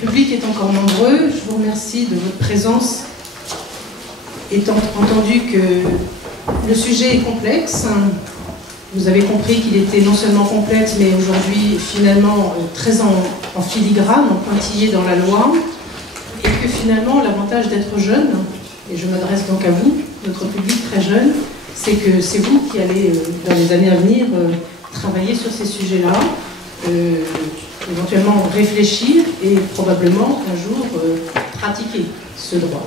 Le public est encore nombreux, je vous remercie de votre présence, étant entendu que le sujet est complexe. Vous avez compris qu'il était non seulement complexe, mais aujourd'hui finalement très en filigrane, en pointillé dans la loi, et que finalement l'avantage d'être jeune, et je m'adresse donc à vous, notre public très jeune, c'est que c'est vous qui allez, dans les années à venir, travailler sur ces sujets-là, éventuellement réfléchir et probablement un jour pratiquer ce droit.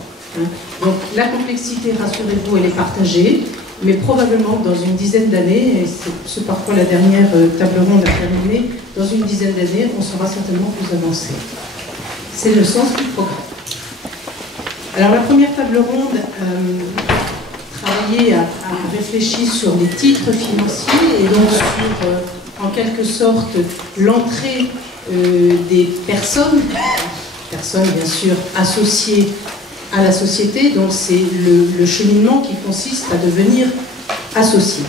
Donc la complexité, rassurez-vous, elle est partagée, mais probablement dans une dizaine d'années, et c'est parfois la dernière table ronde à terminer, dans une dizaine d'années, on sera certainement plus avancé. C'est le sens du progrès. Alors la première table ronde travaillait à réfléchir sur les titres financiers et donc sur, en quelque sorte, l'entrée des personnes bien sûr associées à la société, donc c'est le cheminement qui consiste à devenir associé,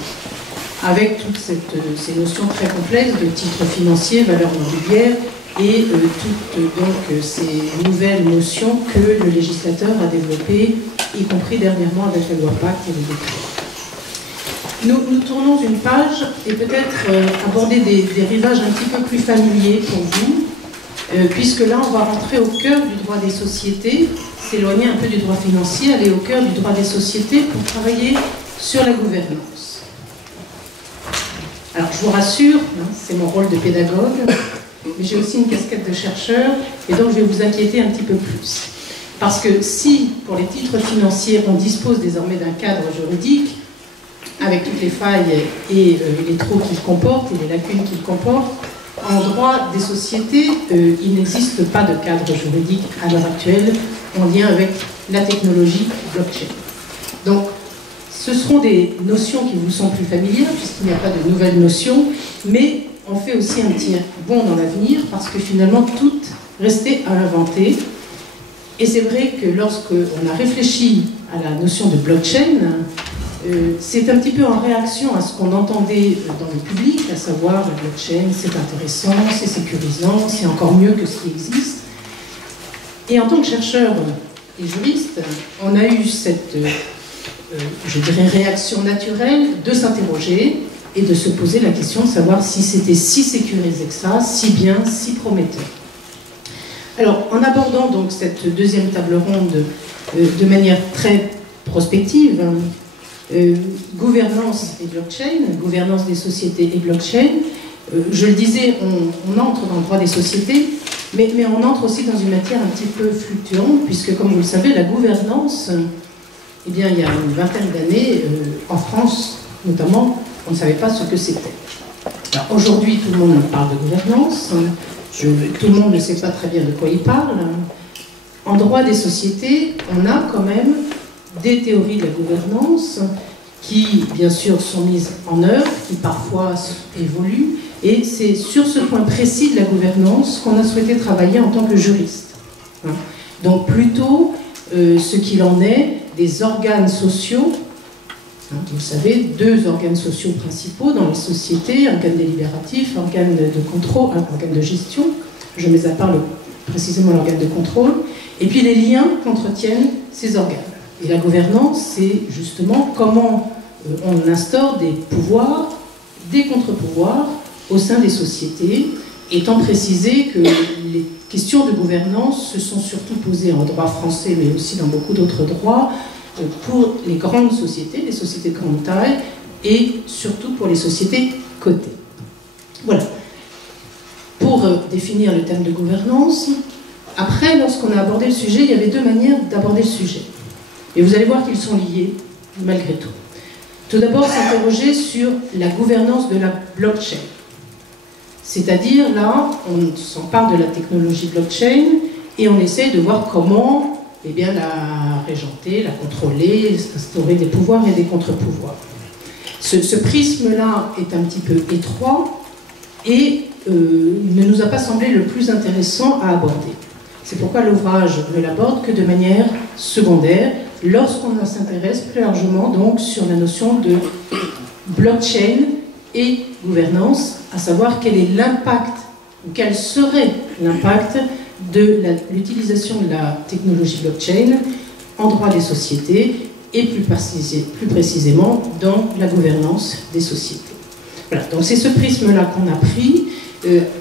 avec toutes ces notions très complexes de titres financiers, valeurs mobilières, et toutes donc ces nouvelles notions que le législateur a développées, y compris dernièrement avec la loi Pacte et les décrets. Nous tournons une page et peut-être aborder des rivages un petit peu plus familiers pour vous, puisque là on va rentrer au cœur du droit des sociétés, s'éloigner un peu du droit financier, aller au cœur du droit des sociétés pour travailler sur la gouvernance. Alors je vous rassure, c'est mon rôle de pédagogue, mais j'ai aussi une casquette de chercheur, et donc je vais vous inquiéter un petit peu plus. Parce que si, pour les titres financiers, on dispose désormais d'un cadre juridique, avec toutes les failles et les trous qu'il comporte et les lacunes qu'il comporte, en droit des sociétés, il n'existe pas de cadre juridique à l'heure actuelle en lien avec la technologie blockchain. Donc, ce seront des notions qui vous sont plus familières, puisqu'il n'y a pas de nouvelles notions, mais on fait aussi un petit bond dans l'avenir, parce que finalement, tout restait à inventer. Et c'est vrai que lorsqu'on a réfléchi à la notion de blockchain, c'est un petit peu en réaction à ce qu'on entendait dans le public, à savoir la blockchain, c'est intéressant, c'est sécurisant, c'est encore mieux que ce qui existe. Et en tant que chercheur et juriste, on a eu cette, je dirais, réaction naturelle de s'interroger et de se poser la question de savoir si c'était si sécurisé que ça, si bien, si prometteur. Alors, en abordant donc cette deuxième table ronde de manière très prospective, gouvernance et blockchain, gouvernance des sociétés et blockchain, je le disais, on entre dans le droit des sociétés, mais on entre aussi dans une matière un petit peu fluctuante, puisque comme vous le savez, la gouvernance, eh bien, il y a une vingtaine d'années, en France notamment, on ne savait pas ce que c'était. Alors aujourd'hui, tout le monde parle de gouvernance, tout le monde ne sait pas très bien de quoi il parle. En droit des sociétés, on a quand même des théories de la gouvernance qui, bien sûr, sont mises en œuvre, qui parfois évoluent, et c'est sur ce point précis de la gouvernance qu'on a souhaité travailler en tant que juriste. Donc plutôt ce qu'il en est des organes sociaux. Vous savez, deux organes sociaux principaux dans les sociétés, organe délibératif, organe de contrôle, organe de gestion, je mets à part précisément l'organe de contrôle, et puis les liens qu'entretiennent ces organes. Et la gouvernance, c'est justement comment on instaure des pouvoirs, des contre-pouvoirs au sein des sociétés, étant précisé que les questions de gouvernance se sont surtout posées en droit français, mais aussi dans beaucoup d'autres droits, pour les grandes sociétés, les sociétés de grande taille, et surtout pour les sociétés cotées. Voilà. Pour définir le terme de gouvernance, après, lorsqu'on a abordé le sujet, il y avait deux manières d'aborder le sujet. Et vous allez voir qu'ils sont liés, malgré tout. Tout d'abord, s'interroger sur la gouvernance de la blockchain. C'est-à-dire, là, on s'empare de la technologie blockchain et on essaye de voir comment eh bien, la régenter, la contrôler, instaurer des pouvoirs et des contre-pouvoirs. Ce prisme-là est un petit peu étroit et il ne nous a pas semblé le plus intéressant à aborder. C'est pourquoi l'ouvrage ne l'aborde que de manière secondaire, lorsqu'on s'intéresse plus largement donc sur la notion de blockchain et gouvernance, à savoir quel est l'impact, ou quel serait l'impact de l'utilisation de la technologie blockchain en droit des sociétés et plus précisément dans la gouvernance des sociétés. Voilà, donc c'est ce prisme-là qu'on a pris.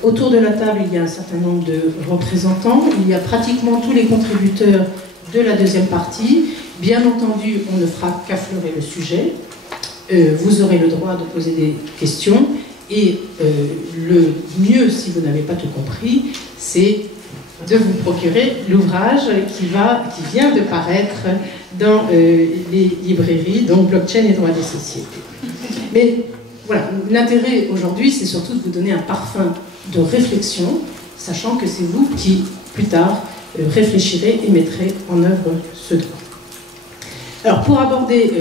Autour de la table, il y a un certain nombre de représentants, il y a pratiquement tous les contributeurs de la deuxième partie. Bien entendu, on ne fera qu'affleurer le sujet. Vous aurez le droit de poser des questions et le mieux, si vous n'avez pas tout compris, c'est de vous procurer l'ouvrage qui vient de paraître dans les librairies, donc Blockchain et droit des sociétés. Mais voilà, l'intérêt aujourd'hui, c'est surtout de vous donner un parfum de réflexion, sachant que c'est vous qui, plus tard, réfléchirez et mettrez en œuvre ce droit. Alors, pour aborder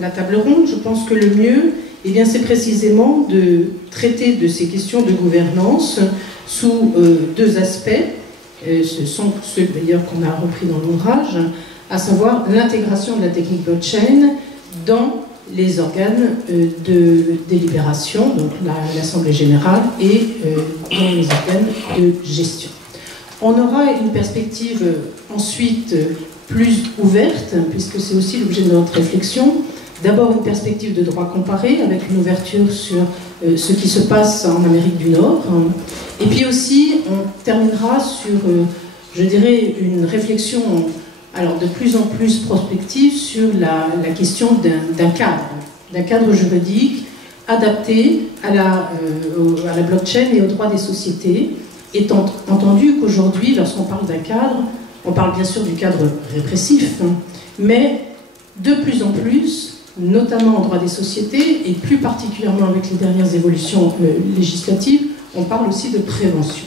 la table ronde, je pense que le mieux, eh bien, c'est précisément de traiter de ces questions de gouvernance sous deux aspects. Ce sont ceux d'ailleurs qu'on a repris dans l'ouvrage, à savoir l'intégration de la technique blockchain dans les organes de délibération, donc l'Assemblée générale, et dans les organes de gestion. On aura une perspective ensuite plus ouverte, puisque c'est aussi l'objet de notre réflexion. D'abord une perspective de droit comparé, avec une ouverture sur ce qui se passe en Amérique du Nord. Et puis aussi, on terminera sur, je dirais, une réflexion alors de plus en plus prospective sur la question d'un cadre juridique adapté à la blockchain et au droit des sociétés, étant entendu qu'aujourd'hui, lorsqu'on parle d'un cadre, on parle bien sûr du cadre répressif, mais de plus en plus, notamment en droit des sociétés, et plus particulièrement avec les dernières évolutions législatives, on parle aussi de prévention.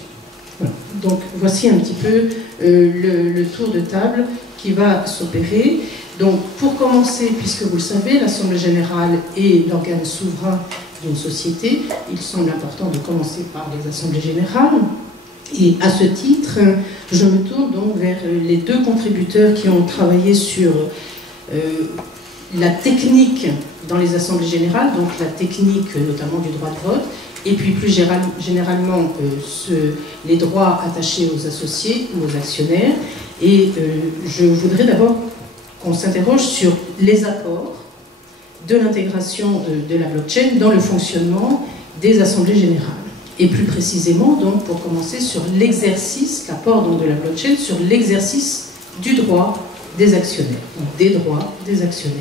Voilà. Donc voici un petit peu le tour de table qui va s'opérer. Donc pour commencer, puisque vous le savez, l'Assemblée générale est l'organe souverain d'une société, il semble important de commencer par les assemblées générales. Et à ce titre, je me tourne donc vers les deux contributeurs qui ont travaillé sur la technique dans les assemblées générales, donc la technique notamment du droit de vote, et puis plus généralement les droits attachés aux associés ou aux actionnaires. Et je voudrais d'abord qu'on s'interroge sur les apports de l'intégration de la blockchain dans le fonctionnement des assemblées générales. Et plus précisément, donc, pour commencer, sur l'exercice, l'apport de la blockchain sur l'exercice du droit des actionnaires, donc des droits des actionnaires.